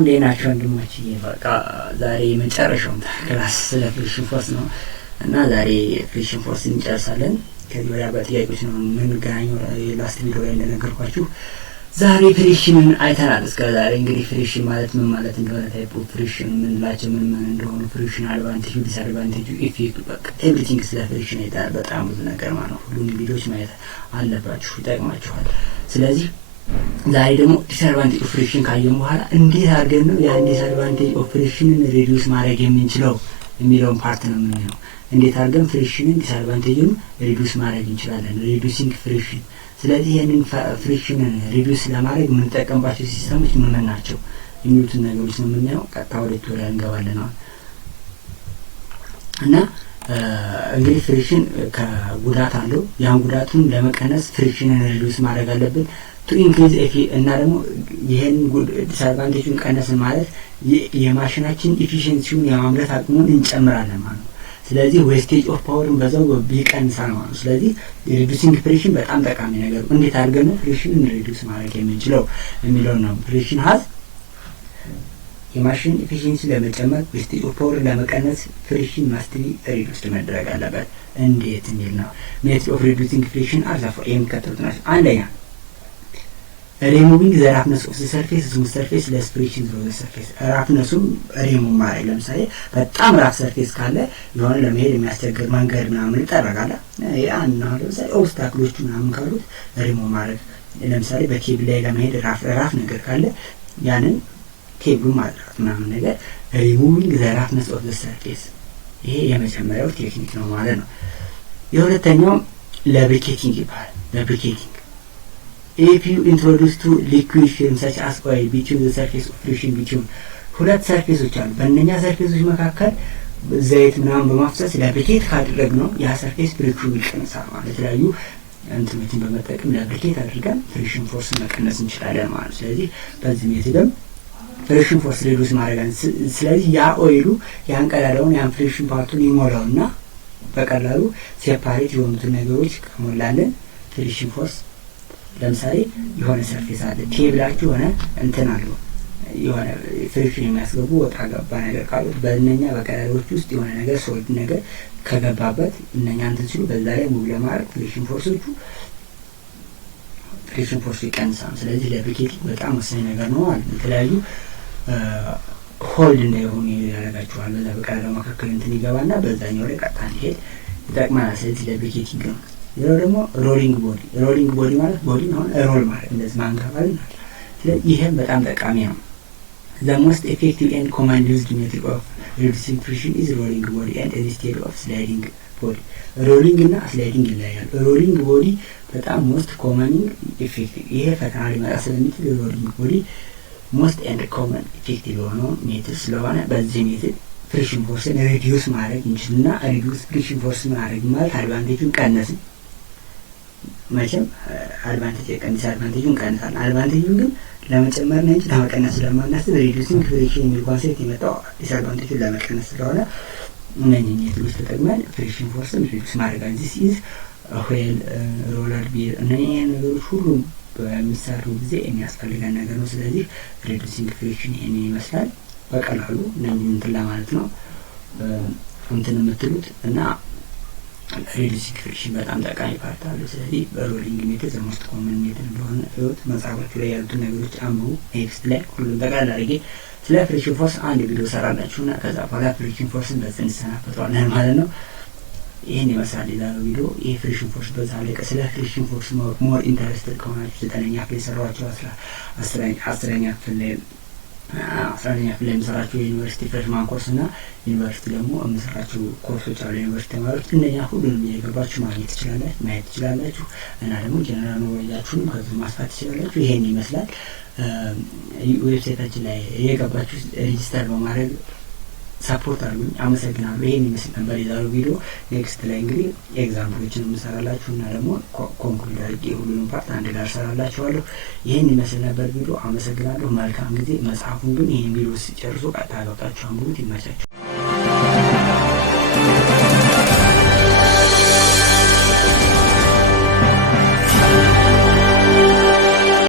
ሰላም ሌናችሁ ወንድሞች። በቃ ዛሬ መጨረሻው ክላስ ስለ ፍሪክሽን ፎርስ ነው እና ዛሬ ፍሪክሽን ፎርስ እንጨርሳለን። ከዚህ ወዲያ በጥያቄዎች ነው የምንገናኘው። ላስት ቪዲዮ ላይ እንደነገርኳችሁ ዛሬ ፍሪክሽንን አይተናል። እስከ ዛሬ እንግዲህ ፍሪክሽን ማለት ምን ማለት እንደሆነ፣ ታይፕ ኦፍ ፍሪክሽን ምንላቸው ምን እንደሆኑ፣ ፍሪክሽን አድቫንቴጁ፣ ዲስአድቫንቴጁ፣ ኢፌክቱ፣ በቃ ኤቭሪቲንግ ስለ ፍሪክሽን አይተናል። በጣም ብዙ ነገር ማለት ነው። ሁሉንም ቪዲዮዎች ማየት አለባችሁ፣ ይጠቅማችኋል። ስለዚህ ዛሬ ደግሞ ዲስአድቫንቴጅ ኦፍ ፍሪክሽን ካየን በኋላ እንዴት አድርገን ነው ያን ዲስአድቫንቴጅ ኦፍ ፍሪክሽንን ሪዲዩስ ማድረግ የምንችለው የሚለውን ፓርት ነው የምናየው። እንዴት አድርገን ፍሪክሽንን ዲስአድቫንቴጁን ሪዲዩስ ማድረግ እንችላለን፣ ሪዲዩሲንግ ፍሪክሽን። ስለዚህ ያንን ፍሪክሽንን ሪዲዩስ ለማድረግ የምንጠቀምባቸው ሲስተሞች ምን ናቸው የሚሉትን ነገሮች ነው የምናየው። ቀጥታ ወደ ቱቶሪያል እንገባለን አሁን እና እንግዲህ ፍሪክሽን ከጉዳት አለው። ያን ጉዳቱን ለመቀነስ ፍሪክሽንን ሪዲዩስ ማድረግ አለብን። ቱ ኢንክሪዝ እና ደግሞ ይሄን ዲስአድቫንቴጁን ቀነስን ማለት የማሽናችን ኢፊሺየንሲውን የማምረት አቅሙን እንጨምራለን ማለት ነው። ስለዚህ ዌስቴጅ ኦፍ ፓወርን በዛው ቢቀንሳል ማለት ነው። ስለዚህ ሪዲዩሲንግ ፍሪክሽን በጣም ጠቃሚ ነገር ነው። እንዴት አድርገን ነው ፍሪክሽንን ሪዲዩስ ማድረግ የምንችለው የሚለው ነው። ፍሪክሽን ሀዝ የማሽን ኢፊሺየንሲ ለመጨመር፣ ዌስቴጅ ኦፍ ፓወርን ለመቀነስ ፍሪክሽን ማስት ቢ ሪዲዩስ መደረግ አለበት። እንዴት የሚል ነው። ሜትድ ኦፍ ሪዲዩሲንግ ፍሪክሽን አር ዘ ፎሎዊንግ የሚከተሉት ናቸው። አንደኛ ሪሙቪንግ ዘ ራፍነስ ኦፍ ዘ ሰርፌስ ስሙዝ ሰርፌስ ለስ ፍሪክሽን ዝሮ ዘ ሰርፌስ። ራፍነሱም ሪሙቭ ማድረግ። ለምሳሌ በጣም ራፍ ሰርፌስ ካለ የሆነ ለመሄድ የሚያስቸግር መንገድ ምናምን ይጠረጋል። ያን ነው ለምሳሌ ኦብስታክሎቹ ምናምን ካሉት ሪሙቭ ማድረግ። ለምሳሌ በኬብል ላይ ለመሄድ ራፍ ነገር ካለ ያንን ኬብሉ ማድረግ ምናምን ነገር ሪሙቪንግ ዘ ራፍነስ ኦፍ ዘ ሰርፌስ። ይሄ የመጀመሪያው ቴክኒክ ነው ማለት ነው። የሁለተኛው ሉብሪኬቲንግ ይባላል። ሉብሪኬቲንግ if you introduce two liquid film such as oil between the surface of friction between ሁለት ሰርፌሶች አሉ። በእነኛ ሰርፌሶች መካከል ዘይት ምናምን በማፍሰስ ሉብሪኬት ካደረግነው ያ ሰርፌስ ፍሪክሽኑ ይቀንሳል ማለት። የተለያዩ እንትኖችን በመጠቀም ሉብሪኬት አድርገን ፍሪክሽን ፎርስ መቀነስ እንችላለን ማለት። ስለዚህ በዚህ ሜትድም ፍሪክሽን ፎርስ ሪዲዩስ ማድረግ። ስለዚህ ያ ኦይሉ ያን ቀዳዳውን ያን ፍሪክሽን ፓርቱን ይሞላውና በቀላሉ ሴፓሬት የሆኑትን ነገሮች ከሞላለን ፍሪክሽን ፎርስ። ለምሳሌ የሆነ ሰርፌስ አለ፣ ቴብላችሁ የሆነ እንትን አለው የሆነ ፍሪክሽን የሚያስገቡ ወጣ ገባ ነገር ካሉት በእነኛ በቀዳዳዎች ውስጥ የሆነ ነገር ሶልድ ነገር ከገባበት እነኛ እንትን ሲሉ በዛ ላይ ሙቭ ለማድረግ ፍሪክሽን ፎርሱ ይቀንሳል። ስለዚህ ሉብሪኬቲንግ በጣም ወሳኝ ነገር ነው ማለት ነው። የተለያዩ ሆልድ እንዳይሆኑ ያደርጋችኋል። በዛ በቀዳዳው መካከል እንትን ይገባና በዛኛው ላይ ቀጥታ እንዲሄድ ይጠቅማል። ስለዚህ ሉብሪኬቲንግ ነው። ሌላው ደግሞ ሮሊንግ ቦዲ ማለት ቦዲ ነው ሮል ማለት እንደዚህ ማንከባል ነው። ስለዚህ ይሄም በጣም ጠቃሚ ነው። the most effective and common used method of reducing friction is rolling body and instead of sliding body. ሮሊንግ እና ስላይዲንግ ይለያያል። ሮሊንግ ቦዲ በጣም ሞስት ኮመን ኢፌክቲቭ፣ ይሄ ፈተና ሊመጣ ስለሚችል ሮሊንግ ቦዲ ሞስት ኤንድ ኮመን ኢፌክቲቭ የሆነው ሜትድ ስለሆነ በዚህ ሜትድ ፍሪክሽን ፎርስን ሪዲዩስ ማድረግ እንችልና ሪዲዩስ ፍሪክሽን ፎርስ ማድረግ ማለት አድቫንቴጁን ቀነስን። መቼም አድቫንቴጅ ቀንስ አድቫንቴጁን ቀንሳል። አድቫንቴጁን ግን ለመጨመር ነው እንጂ ለመቀነስ ስለማናስብ ሪዲዩሲንግ ፍሪክሽን የሚል ኮንሴፕት የመጣው ዲስአድቫንቴጁን ለመቀነስ ስለሆነ እነኚህ ሜትዶች ተጠቅመን ፍሪክሽን ፎርስን ሪዲዩስ ማድረግ ዚስ ኢዝ ዌል ሮለር ቢር እነኚህ ነገሮች ሁሉም በሚሰሩ ጊዜ የሚያስፈልገን ነገር ነው። ስለዚህ ሪዲዩሲንግ ፍሪክሽን ይሄንን ይመስላል። በቀላሉ እነኚህ እንትን ለማለት ነው እንትን የምትሉት እና ሪዲዩሲንግ ፍሪክሽን በጣም ጠቃሚ ፓርት አለው። ስለዚህ በሮሊንግ ሜትድ ሞስት ኮመን ሜትድ እንደሆነ እዩት። መጽሐፎቹ ላይ ያሉትን ነገሮች አንብቡ። ኔክስት ላይ ሁሉም ጠቅላላ አድርጌ ስለ ፍሪክሽን ፎርስ አንድ ቪዲዮ ሰራላችሁና ከዛ በኋላ ፍሪክሽን ፎርስን በዚህ እንሰናበተዋለን ማለት ነው። ይህን ይመስላል የዛሬው ቪዲዮ። ይህ ፍሪክሽን ፎርስ በዛ አለቀ። ስለ ፍሪክሽን ፎርስ ሞር ኢንተረስትድ ከሆናችሁ 9ኛ ክፍል የሰራኋቸው 10ኛ ክፍል ላይ 11ኛ ክፍል ላይ የምሰራቸው የዩኒቨርሲቲ ፍሬሽማን ኮርስ እና ዩኒቨርሲቲ ደግሞ የምሰራቸው ኮርሶች አሉ። ዩኒቨርሲቲ ተማሪዎች እነኛ ሁሉንም እየገባችሁ ማግኘት ትችላላችሁ፣ ማየት ትችላላችሁ እና ደግሞ ጀነራል ኖሌጃችሁንም ከዚህ ማስፋት ትችላላችሁ። ይሄን ይመስላል። ዌብሳይታችን ላይ እየገባችሁ ሬጂስተር በማድረግ ሰፖርት አድርጉኝ። አመሰግናለሁ። ይሄን ይመስል ነበር የዛሬው ቪዲዮ። ኔክስት ላይ እንግዲህ ኤግዛምፕሎችን እንሰራላችሁ እና ደግሞ ኮንክሉድ አድርጌ ሁሉንም ፓርት አንድ ጋር እሰራላችኋለሁ። ይሄን ይመስል ነበር ቪዲዮ። አመሰግናለሁ። መልካም ጊዜ። መጽሐፉን ግን ይሄን ቪዲዮ ሲጨርሱ ቀጥታ ገብታችሁ አንብቡት። ይመቻችሁ።